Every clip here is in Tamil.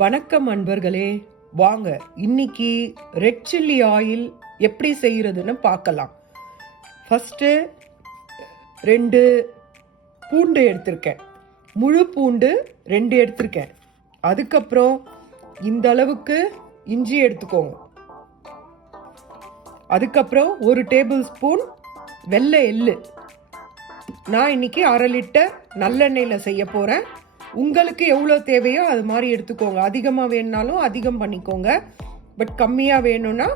வணக்கம் அன்பர்களே, வாங்க இன்னைக்கு ரெட் சில்லி ஆயில் எப்படி செய்யறதுன்னு பார்க்கலாம். ஃபர்ஸ்ட் 2 பூண்டு எடுத்திருக்கேன், முழு பூண்டு 2 எடுத்திருக்கேன். அதுக்கப்புறம் இந்த அளவுக்கு இஞ்சி எடுத்துக்கோங்க. அதுக்கப்புறம் 1 டேபிள் ஸ்பூன் வெள்ளை எள்ளு. நான் இன்னைக்கு 1/2 லிட்டர் நல்லெண்ணெயில் செய்ய போகிறேன். உங்களுக்கு எவ்வளோ தேவையோ அது மாதிரி எடுத்துக்கோங்க. அதிகமாக வேணுனாலும் அதிகம் பண்ணிக்கோங்க, பட் கம்மியாக வேணும்னா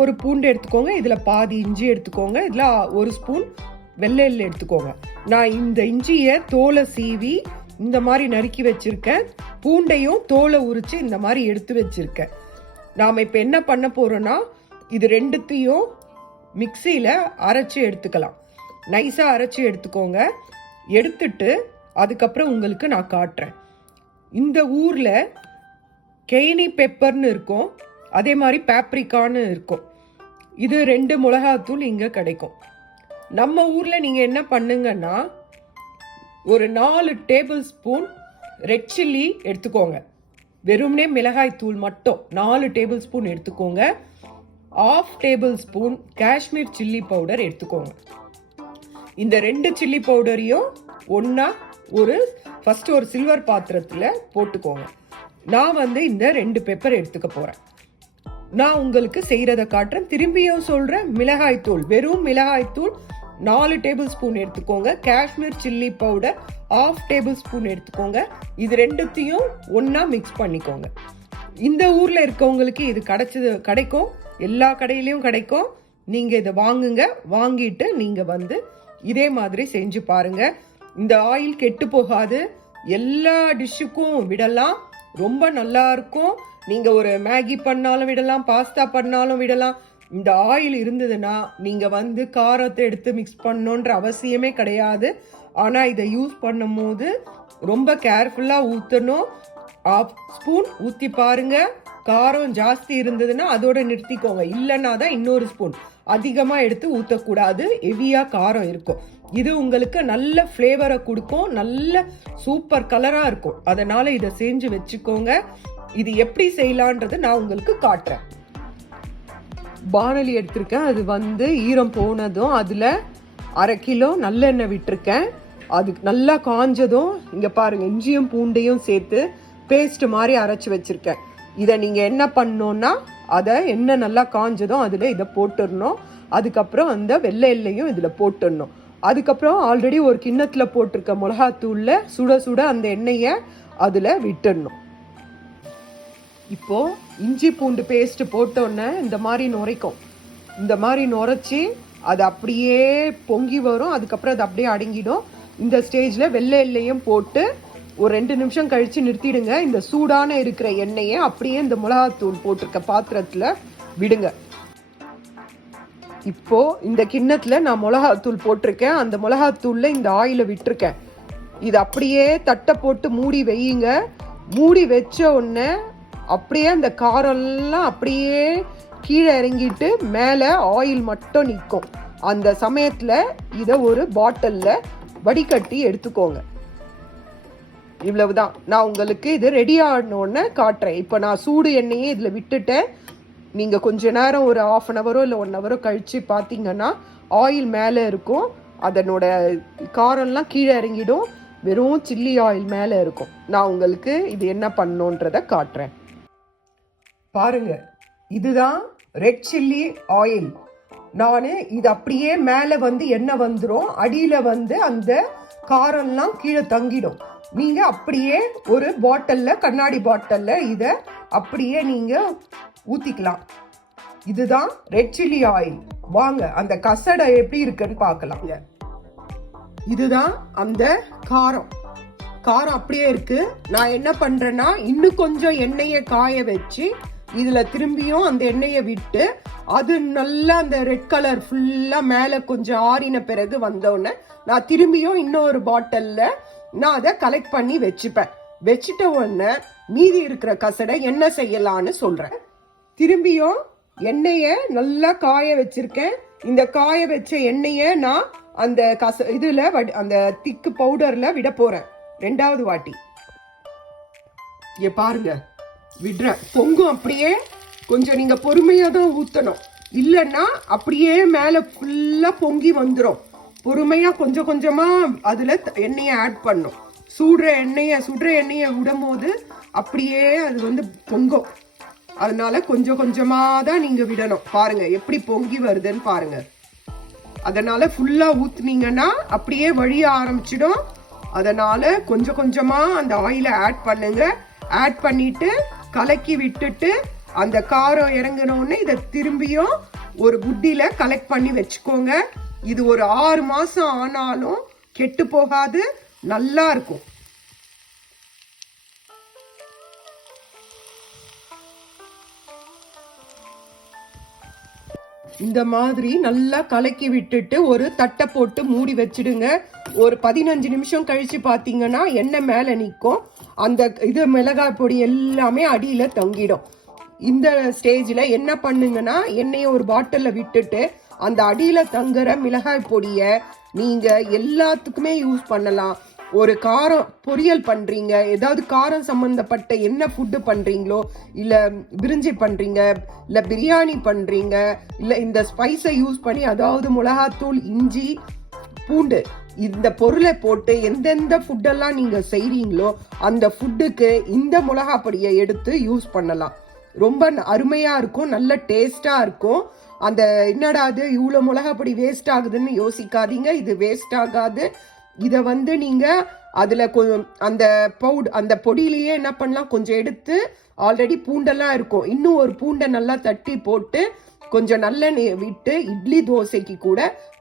1 பூண்டு எடுத்துக்கோங்க. இதில் பாதி இஞ்சி எடுத்துக்கோங்க. இதில் 1 ஸ்பூன் வெள்ளை எள்ளு எடுத்துக்கோங்க. நான் இந்த இஞ்சியை தோலை சீவி இந்த மாதிரி நறுக்கி வச்சுருக்கேன். பூண்டையும் தோலை உரித்து இந்த மாதிரி எடுத்து வச்சுருக்கேன். நாம் இப்போ என்ன பண்ண போகிறோன்னா, இது ரெண்டுத்தையும் மிக்சியில் அரைச்சி எடுத்துக்கலாம். நைஸாக அரைச்சி எடுத்துக்கோங்க. எடுத்துட்டு அதுக்கப்புறம் உங்களுக்கு நான் காட்டுறேன். இந்த ஊரில் கெய்னி பெப்பர்னு இருக்கும், அதே மாதிரி பேப்ரிக்கான்னு இருக்கும். இது 2 மிளகாத்தூள் இங்கே கிடைக்கும். நம்ம ஊரில் நீங்கள் என்ன பண்ணுங்கன்னா, ஒரு 4 டேபிள் ஸ்பூன் ரெட் சில்லி எடுத்துக்கோங்க. வெறும்னே மிளகாய் தூள் மட்டும் 4 டேபிள் ஸ்பூன் எடுத்துக்கோங்க. 1/2 table spoon Kashmir chilli powder எடுத்துக்கோங்க. இந்த 2 சில்லி பவுடரையும் ஒன்றா ஃபர்ஸ்ட் ஒரு சில்வர் பாத்திரத்தில் போட்டுக்கோங்க. நான் இந்த 2 பெப்பர் எடுத்துக்க போகிறேன். நான் உங்களுக்கு செய்கிறத காட்டுறேன். திரும்பியும் சொல்கிறேன், மிளகாய்த்தூள், வெறும் மிளகாய்த்தூள் 4 டேபிள் ஸ்பூன் எடுத்துக்கோங்க. Kashmir chilli powder 1/2 table spoon எடுத்துக்கோங்க. இது ரெண்டுத்தையும் ஒன்றா மிக்ஸ் பண்ணிக்கோங்க. இந்த ஊரில் இருக்கவங்களுக்கு இது கிடைக்கும், எல்லா கடையிலையும் கிடைக்கும். நீங்கள் இதை வாங்குங்க. வாங்கிட்டு நீங்கள் இதே மாதிரி செஞ்சு பாருங்க. இந்த ஆயில் கெட்டு போகாது, எல்லா டிஷ்ஷுக்கும் விடலாம், ரொம்ப நல்லா இருக்கும். நீங்கள் ஒரு மேகி பண்ணாலும் விடலாம், பாஸ்தா பண்ணாலும் விடலாம். இந்த ஆயில் இருந்ததுன்னா நீங்கள் காரத்தை எடுத்து மிக்ஸ் பண்ணணுன்ற அவசியமே கிடையாது. ஆனால் இதை யூஸ் பண்ணும் போது ரொம்ப கேர்ஃபுல்லாக ஊற்றணும். 1/2 ஸ்பூன் ஊற்றி பாருங்க. காரம் ஜாஸ்தி இருந்ததுன்னா அதோட நிறுத்திக்கோங்க. இல்லைன்னா தான் இன்னொரு ஸ்பூன் அதிகமாக எடுத்து ஊற்றக்கூடாது. ஹெவியாக காரம் இருக்கும். இது உங்களுக்கு நல்ல ஃப்ளேவரை கொடுக்கும், நல்ல சூப்பர் கலராக இருக்கும். அதனால இதை செஞ்சு வச்சுக்கோங்க. இது எப்படி செய்யலான்றது நான் உங்களுக்கு காட்டுறேன். பானலி எடுத்திருக்கேன். அது ஈரம் போனதும் அதில் 1/2 கிலோ நல்லெண்ணெய் விட்டுருக்கேன். அது நல்லா காஞ்சதும் இங்கே பாருங்கள், இஞ்சியும் பூண்டையும் சேர்த்து பேஸ்ட் மாதிரி அரைச்சி வச்சுருக்கேன். இதை நீங்கள் என்ன பண்ணணுன்னா, அதை எண்ணெய் நல்லா காஞ்சதும் அதில் இதை போட்டுடணும். அதுக்கப்புறம் அந்த வெள்ளை எல்லையும் இதில் போட்டுடணும். அதுக்கப்புறம் ஆல்ரெடி ஒரு கிண்ணத்தில் போட்டிருக்க மிளகாத்தூளில் சுட சுட அந்த எண்ணெயை அதில் விட்டுடணும். இப்போது இஞ்சி பூண்டு பேஸ்ட்டு போட்டோன்னே இந்த மாதிரி நுரைக்கும். இந்த மாதிரி நுரைச்சி அது அப்படியே பொங்கி வரும். அதுக்கப்புறம் அது அப்படியே அடங்கிடும். இந்த ஸ்டேஜில் வெள்ளை எல்லையும் போட்டு ஒரு 2 நிமிஷம் கழித்து நிறுத்திடுங்க. இந்த சூடான இருக்கிற எண்ணெயை அப்படியே இந்த மிளகாத்தூள் போட்டிருக்க பாத்திரத்தில் விடுங்க. இப்போ இந்த கிண்ணத்தில் நான் மிளகாத்தூள் போட்டிருக்கேன். அந்த மிளகாத்தூளில் இந்த ஆயிலை விட்டுருக்கேன். இது அப்படியே தட்டை போட்டு மூடி வையுங்க. மூடி வச்ச உடனே அப்படியே அந்த காரெல்லாம் அப்படியே கீழே இறங்கிட்டு மேலே ஆயில் மட்டும் நிற்கும். அந்த சமயத்தில் இதை ஒரு பாட்டிலில் வடிகட்டி எடுத்துக்கோங்க. இவ்வளவுதான். நான் உங்களுக்கு இது ரெடி ஆனோடனே காட்டுறேன். இப்போ நான் சூடு எண்ணெயே இதில் விட்டுட்டேன். நீங்கள் கொஞ்ச நேரம் ஒரு 1/2 ஹவரோ இல்லை 1 ஹவரோ கழித்து பார்த்தீங்கன்னா ஆயில் மேலே இருக்கும். அதனோட காரம்லாம் கீழே இறங்கிடும். வெறும் சில்லி ஆயில் மேலே இருக்கும். நான் உங்களுக்கு இது என்ன பண்ணணுன்றதை காட்டுறேன். பாருங்க, இதுதான் ரெட் சில்லி ஆயில். நான் இது அப்படியே மேலே எண்ணெய் வந்துடும், அடியில் அந்த காரம்லாம் கீழே தங்கிடும். நீங்கள் அப்படியே ஒரு பாட்டிலில், கண்ணாடி பாட்டிலில் இதை அப்படியே நீங்கள் ஊற்றிக்கலாம். இதுதான் ரெட் சில்லி ஆயில். வாங்க அந்த கசடை எப்படி இருக்குன்னு பார்க்கலாம். இதுதான் அந்த காரம் அப்படியே இருக்கு. நான் என்ன பண்ணுறேன்னா, இன்னும் கொஞ்சம் எண்ணெயை காய வச்சு இதில் திரும்பியும் அந்த எண்ணெயை விட்டு அது நல்லா அந்த ரெட் கலர் ஃபுல்லாக மேலே கொஞ்சம் ஆறின பிறகு வந்தோடனே நான் திரும்பியும் இன்னொரு பாட்டிலில் நான் அதை கலெக்ட் பண்ணி வச்சுப்பேன். வச்சுட்ட உடனே மீதி இருக்கிற கசடை என்ன செய்யலான்னு சொல்கிறேன். திரும்பியும் எண்ணெயை நல்லா காய வச்சிருக்கேன். இந்த காய வச்ச எண்ணெயை நான் அந்த இதில் அந்த திக்கு பவுடரில் விட போகிறேன் 2வது வாட்டி. பாருங்க, விடுறேன். பொங்கும் அப்படியே. கொஞ்சம் நீங்க பொறுமையா தான் ஊற்றணும், இல்லைன்னா அப்படியே மேலே ஃபுல்லாக பொங்கி வந்துடும். பொறுமையா கொஞ்சம் கொஞ்சமா அதுல எண்ணெயை ஆட் பண்ணும். சுடுற எண்ணெயை விடும் போது அப்படியே அது வந்து பொங்கும். அதனால கொஞ்சம் கொஞ்சமா தான் நீங்க விடணும். பாருங்க எப்படி பொங்கி வருதுன்னு பாருங்க. அதனால ஃபுல்லா ஊத்துனீங்கன்னா அப்படியே வழிய ஆரம்பிச்சிடும். அதனால கொஞ்சம் கொஞ்சமா அந்த ஆயிலை ஆட் பண்ணுங்க. ஆட் பண்ணிட்டு கலக்கி விட்டுட்டு அந்த காரம் இறங்கினோடனே இதை திரும்பியும் ஒரு புட்டியில கலெக்ட் பண்ணி வச்சுக்கோங்க. இது ஒரு 6 மாசம் ஆனாலும் கெட்டு போகாது, நல்லா இருக்கும். இந்த மாதிரி நல்லா கலக்கி விட்டுட்டு ஒரு தட்டை போட்டு மூடி வச்சிடுங்க. ஒரு 15 நிமிஷம் கழிச்சு பாத்தீங்கன்னா எண்ணெய் மேல நிற்கும். அந்த இது மிளகாய் பொடி எல்லாமே அடியில தங்கிடும். இந்த ஸ்டேஜ்ல என்ன பண்ணுங்கன்னா எண்ணெயை ஒரு பாட்டில்ல விட்டுட்டு அந்த அடியில தங்குற மிளகாய் பொடிய நீங்க எல்லாத்துக்குமே யூஸ் பண்ணலாம். ஒரு காரம் பொரியல் பண்றீங்க, ஏதாவது காரம் சம்பந்தப்பட்ட என்ன ஃபுட்டு பண்றீங்களோ, இல்ல பிரிஞ்சி பண்றீங்க, இல்ல பிரியாணி பண்றீங்க, இல்ல இந்த ஸ்பைஸை யூஸ் பண்ணி, அதாவது மிளகாத்தூள், இஞ்சி, பூண்டு, இந்த பொருளை போட்டு எந்தெந்த ஃபுட்டெல்லாம் நீங்க செய்றீங்களோ அந்த ஃபுட்டுக்கு இந்த மிளகா பொடியை எடுத்து யூஸ் பண்ணலாம். ரொம்ப அருமையா இருக்கும், நல்ல டேஸ்டா இருக்கும். அந்த என்னடா அது இவ்வளோ மிளகா பொடி வேஸ்ட் ஆகுதுன்னு யோசிக்காதீங்க, இது வேஸ்ட் ஆகாது. இதை வந்து நீங்க அதுல அந்த பொடியிலேயே என்ன பண்ணலாம், கொஞ்சம் எடுத்து ஆல்ரெடி பூண்டெல்லாம் இருக்கும், இன்னும் ஒரு பூண்டை நல்லா தட்டி போட்டு கொஞ்சம் நல்லெண்ணெய் விட்டு இட்லி தோசைக்கு கூட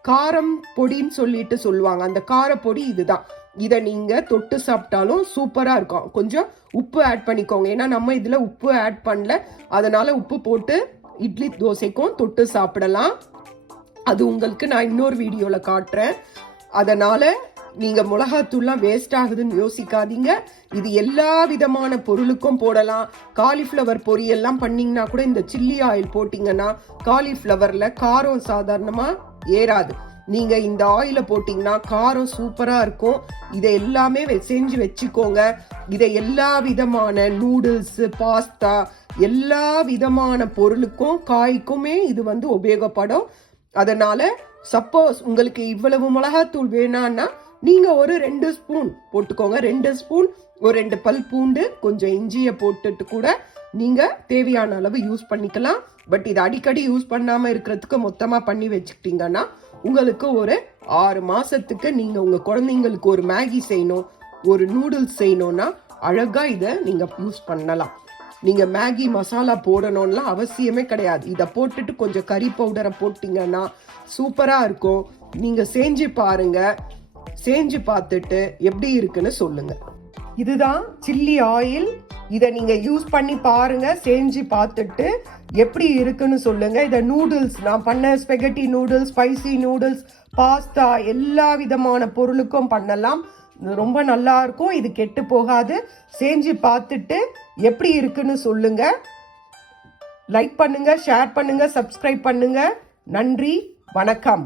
காரம் பொடின்னு சொல்லிட்டு சொல்லுவாங்க, அந்த காரப்பொடி இதுதான். இதை நீங்க தொட்டு சாப்பிட்டாலும் சூப்பரா இருக்கும். கொஞ்சம் உப்பு ஆட் பண்ணிக்கோங்க, ஏன்னா நம்ம இதுல உப்பு ஆட் பண்ணல, அதனால உப்பு போட்டு இட்லி தோசைக்கும் தொட்டு சாப்பிடலாம். அது உங்களுக்கு நான் இன்னொரு வீடியோல காட்டுறேன். அதனால நீங்க மிளகாத்தூள்லாம் வேஸ்ட் ஆகுதுன்னு யோசிக்காதீங்க. இது எல்லா விதமான பொருளுக்கும் போடலாம். காலிஃப்ளவர் பொரியெல்லாம் பண்ணீங்கன்னா கூட இந்த சில்லி ஆயில் போட்டீங்கன்னா காலிஃப்ளவர்ல காரம் சாதாரணமா ஏறாது. நீங்க இந்த ஆயில போட்டீங்கன்னா காரம் சூப்பரா இருக்கும். இதை எல்லாமே செஞ்சு வச்சுக்கோங்க. இதை எல்லா விதமான நூடுல்ஸ், பாஸ்தா, எல்லா விதமான பொருளுக்கும் காய்க்குமே இது வந்து உபயோகப்படும். அதனால சப்போஸ் உங்களுக்கு இவ்வளவு மிளகாத்தூள் வேணான்னா நீங்க ஒரு 2 ஸ்பூன் போட்டுக்கோங்க. 2 ஸ்பூன், ஒரு 2 பல் பூண்டு, கொஞ்சம் இஞ்சியை போட்டுட்டு கூட நீங்க தேவையான அளவு யூஸ் பண்ணிக்கலாம். பட் இது அடிக்கடி யூஸ் பண்ணாம இருக்கிறதுக்கு மொத்தமா பண்ணி வச்சுக்கிட்டீங்கன்னா உங்களுக்கு ஒரு 6 மாசத்துக்கு நீங்க உங்க குழந்தைங்களுக்கு ஒரு மேகி செய்யணும், ஒரு நூடுல்ஸ் செய்யணும்னா அழகா இதை நீங்க யூஸ் பண்ணலாம். நீங்க மேகி மசாலா போடணும்லாம் அவசியமே கிடையாது. இதை போட்டுட்டு கொஞ்சம் கறி பவுடரை போட்டீங்கன்னா சூப்பரா இருக்கும். நீங்க செஞ்சு பாருங்க, செஞ்சு பார்த்துட்டு எப்படி இருக்குன்னு சொல்லுங்க. இதுதான் சில்லி ஆயில். இதை நீங்க யூஸ் பண்ணி பாருங்க, செஞ்சு பார்த்துட்டு எப்படி இருக்குன்னு சொல்லுங்க. இதை நூடுல்ஸ், நான் பண்ண spaghetti noodles, spicy noodles, pasta, எல்லா விதமான பொருளுக்கும் பண்ணலாம். ரொம்ப நல்லா இருக்கும், இது கெட்டு போகாது. செஞ்சு பார்த்துட்டு எப்படி இருக்குன்னு சொல்லுங்க. லைக் பண்ணுங்க, ஷேர் பண்ணுங்க, சப்ஸ்கிரைப் பண்ணுங்க. நன்றி, வணக்கம்.